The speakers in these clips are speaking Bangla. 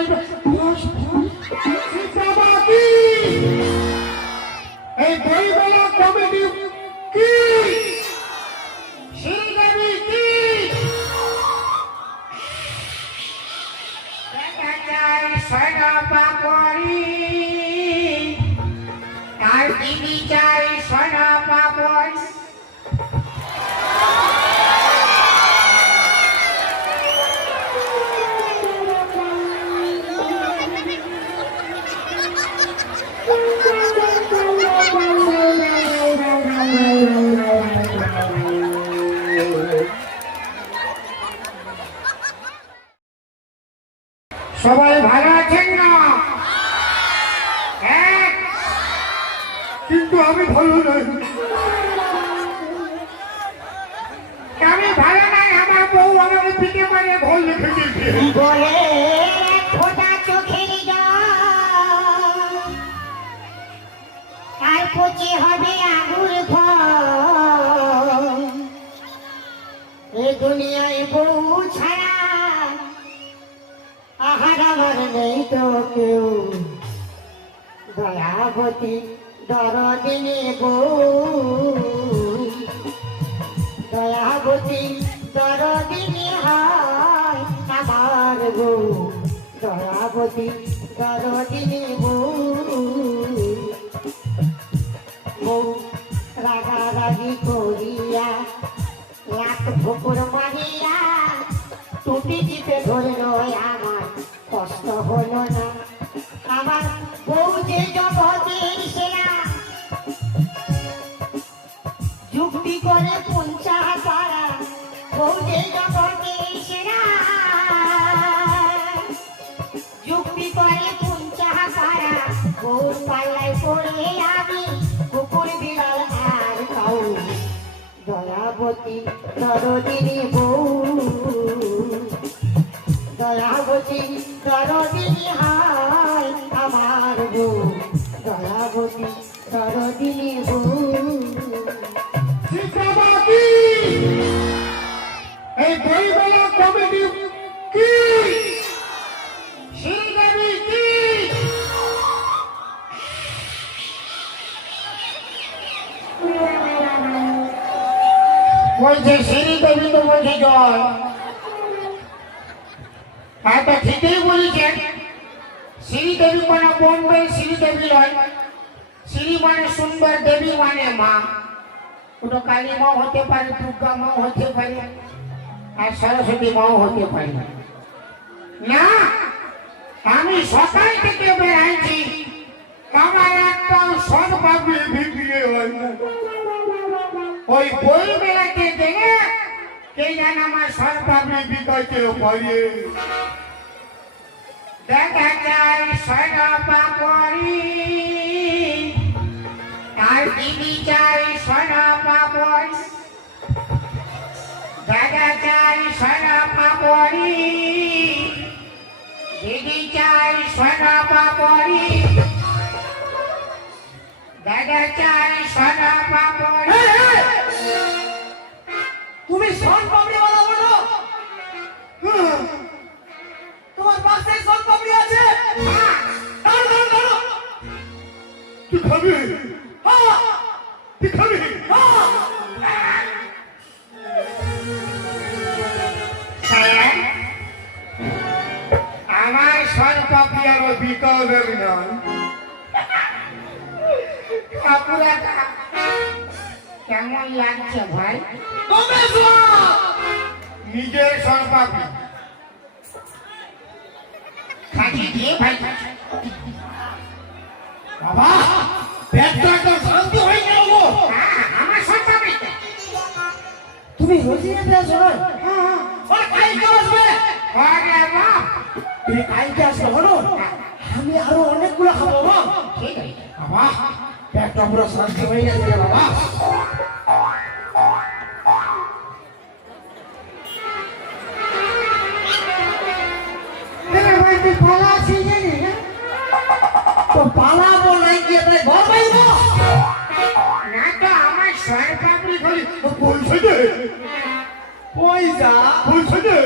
তার পচে হবে আঙুর এ দুনিয়ায় বউ ছাড়া আহার আমার নেই তো কেউ। দয়াবতী দরদিনে বউ দয়াবতী দরদিনী হয় আমার বউ। দয়াবতী দরদিনী বউ পাল্লায় পড়ে আমি, কুকুর বিড়াল আর কাউ। দয়াবতী দরদিনী বউ দয়াবতী দরদিনী হায় আমার বউ। দয়াবতী দরদিনী বলছে শ্রীদেবী তো বলছে জয় হ্যাঁ তো ঠিকই বলেছেন শ্রীদেবী মানে বোম্বে শ্রীদেবী নয়। শ্রী মানে সুন্দর দেবী মানে মা। ওটা কালী মাও হতে পারে, দুর্গা মাও হতে পারে, আর সরস্বতী মাও হতে পারে। না, আমি সকাল থেকে বেড়াইছি। আমার একটা সদ পাবি বিক্রি হয় ওই বই কে জানে আমার সদ পাবি বিকাইতে পারে দেখা যায় তার দিদি চাই সয়না পাপড় দেখা যায় সয়না পাপড়ি দিদি সোনা পাপড়ি দাদা চাই সোনা খাবি তুই খাবি আমার সার পাপি আর বিকাল দেবি কাপুরাটা কেমন লাগছে ভাই? নিজের সার পাপি খাঁচি দিয়ে ভাই। বাবা! পেটটা একদম শান্তি হয়ে গেল গো। আমার সন্তান তুমি রোজিনে পেয়েছ না? ওরা কালকে আসবে। আরে বাপ তুমি কালকে আসবে বলো। আমি আরও অনেকগুলো খাব বাবা। ঠিক আছে। বাবা পেটটা পুরো শান্তি হয়ে গেছে বাবা। তো পালাবো নাই গিয়ে তাই ঘর পাইবো। না তো আমার সর পাপড়ি খালি বলছি পয়সা দে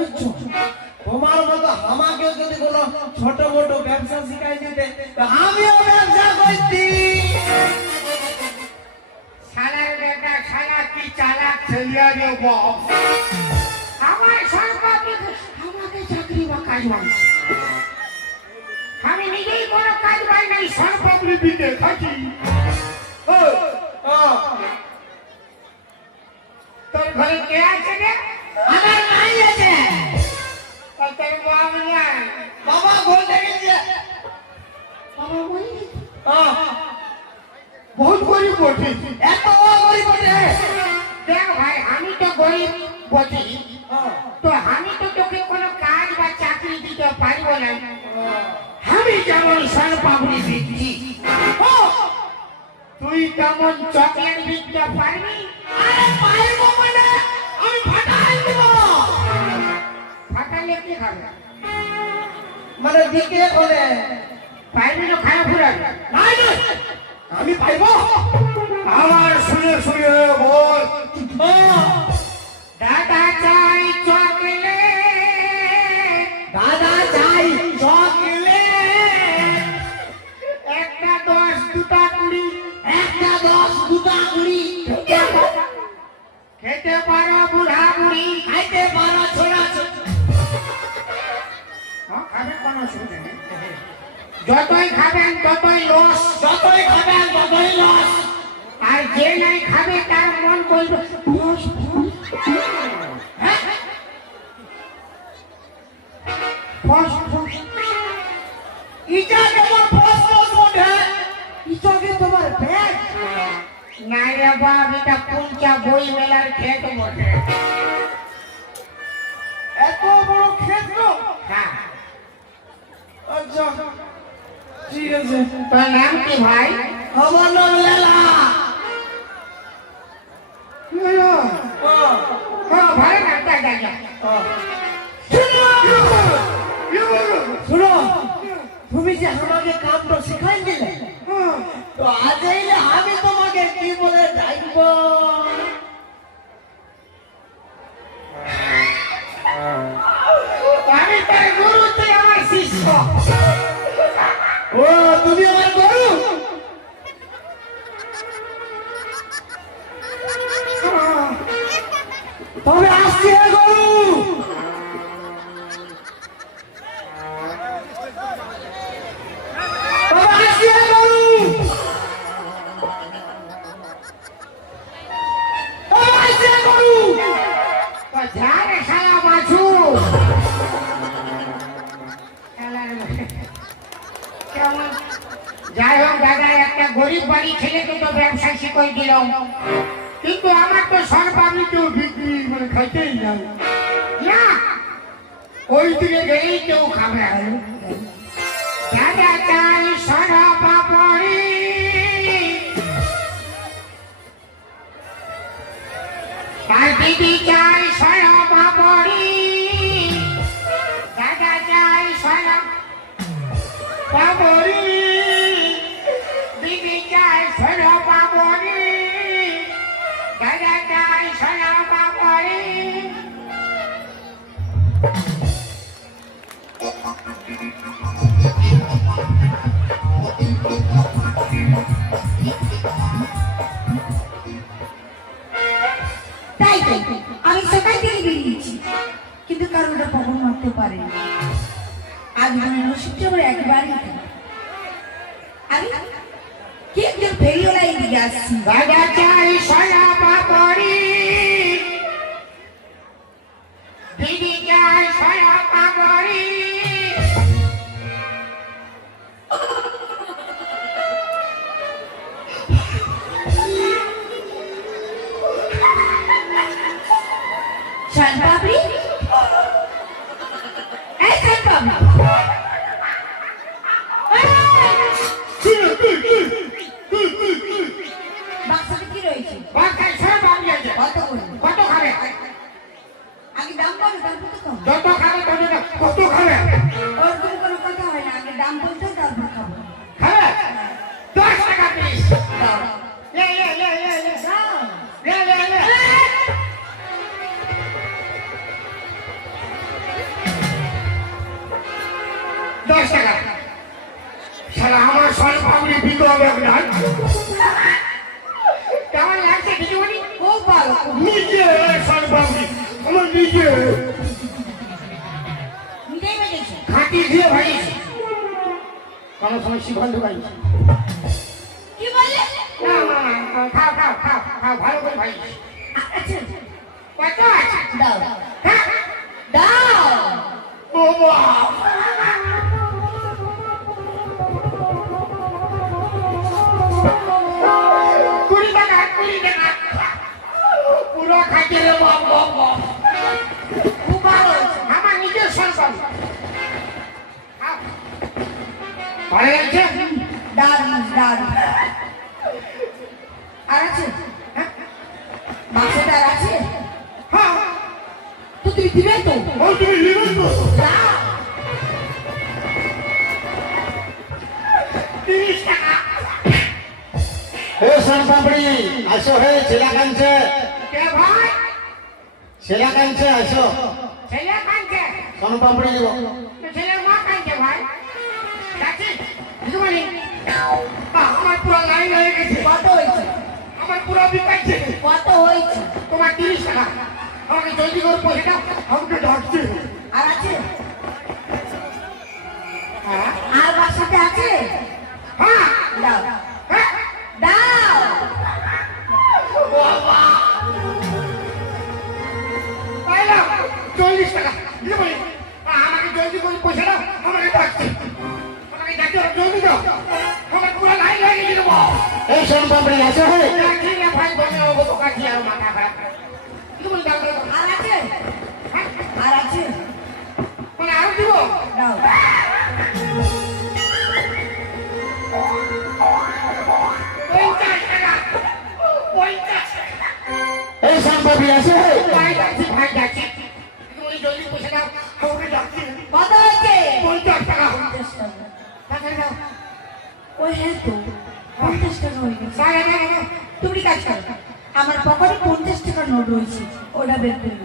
করছ তোমার মতো আমাকে যদি কোনো ছোট মোটো ব্যবসা শিখাই দিতে আমিও ব্যবসা করছি। শালার বেটা শালা কি চালাক ছেলিয়া রে আমার সর আমাকে চাকরি বা কাজ বাই আমি নিজেই কোনো কাজ পাই নাই সর থাকি। তোর ঘরে কে আছে রে? খাবে মানে বিক্রি করে পারবি তো খারাপ ফুরাবে নাই আমি পাইবো। আমার শুনে শুনে বল। দাদা চাই চকলেট। দাদা চাই চকলেট। একটা দশ দুটা কুড়ি। একটা দশ দুটা কুড়ি। খেতে পারো বুড়া বুড়ি খাইতে পারো যতই খাবেন ততই লস যতই খাবেন ততই লস আর যে নাই খাবে তার মন করবে লস ফস ফস ইটা কেমন ফস ফস ওঠে ইটাকে তোমার ব্যাগ না রে বাপ এটা পুঞ্চা বই মেলার খেত বটে। এত বড় ক্ষেত্র? হ্যাঁ। আচ্ছা ঠিক আছে। তোর নাম কি ভাই? আমার নাম লেলা হ্যাঁ ভালো নাম যা যা যা শুনো! তুমি যে আমাকে কামটা শিখাই দিলে তো আজ আমি তোমাকে কি বলে ডাকবো? শিখাই দিলাম? কিন্তু আমার তো সরকারি কেউ বিক্রি মানে খাইতেই না ওই দিকে গেলেই কেউ খাবে। দাদা দিয়ে ভাইছি কোনো সময় শিখন্ড ভাইছি কি বললে না না খাও খাও খাও খাও ভালো করে ভাইছি আচ্ছা। কত আছে? দাও। হ্যাঁ? দাও। বাবা। কুড়ি টাকা কুড়ি টাকা। পুরো খাইতে রে বাপ। ভালো লাগছে দারুণ দারুণ আর আছে? হ্যাঁ? বাক্সটা আর আছে? হ্যাঁ। তো তুমি দিবে তো? ও তুমি নিবে তো। দাও তিরিশ টাকা। এ সোন পাপড়ি আসো হে ছেলা কানছে কে ভাই? ছেলা কানছে আসো। ছেলে কাঁদছে সোন পাপড়ি দিব তো ছেলের মা কাঁদছে ভাই যাচ্ছি আমার পুরো লাইন হয়ে গেছে। কত হয়েছে? আমার পুরো বিকাচ্ছে কত হয়েছে? তোমার তিরিশ টাকা। আমাকে জলদি করে পয়সা দাও আমাকে ডাকছে। আর আছে? হ্যাঁ। আর বাক্সতে আছে? হ্যাঁ। দাও। হ্যাঁ। দাও। পাইলাম চল্লিশ টাকা। আমাকে জলদি করে পয়সা দাও আমাকে ডাকছে। দাও আমার পুরো লাইন হয়ে? আর আছে হ্যাঁ আর আছে আরও দিব দাও পঞ্চাশ টাকা পঞ্চাশ টাকা এ সোন পাপড়ি আসো হে ভাই যাচ্ছি ভাই যাচ্ছি দিদিমণি জলদি পয়সা দাও কত হয়েছে। পঞ্চাশ টাকা। টাকা টাকা দাও ও হ্যাঁ টাকা তুমি কাজ করো। আমার পকেটে পঞ্চাশ টাকার নোট রয়েছে, ওটা বের করব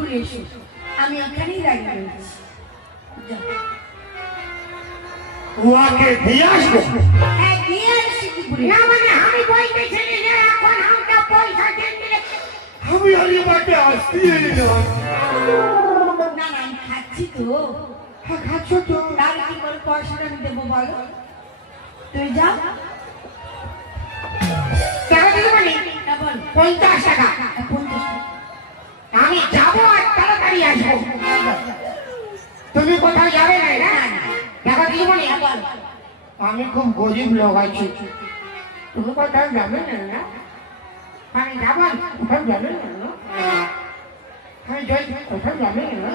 ঘুরে এসো আমি ওখানেই দাঁড়িয়ে রয়েছি উহাকে দিয়ে আসব? হ্যাঁ দিয়ে না মানে আমি বলতেছিলি যে এখন আমাকে পয়সা দিয়ে আমি আর এবারে আসতে না। না আমি খাচ্ছি তো। হ্যাঁ, খাচ্ছ তো। তাহলে কি করে পয়সাটা আমি দেবো বলো। তুমি যাও। টাকা দিতে পারি? পঞ্চাশ টাকা। যাবে না না টাকা দিব না আমি খুব গরিব লোক আছি তুমি কোথাও যাবে না আমি যাবো কোথাও যাবে না আমি যাই কোথাও যাবে না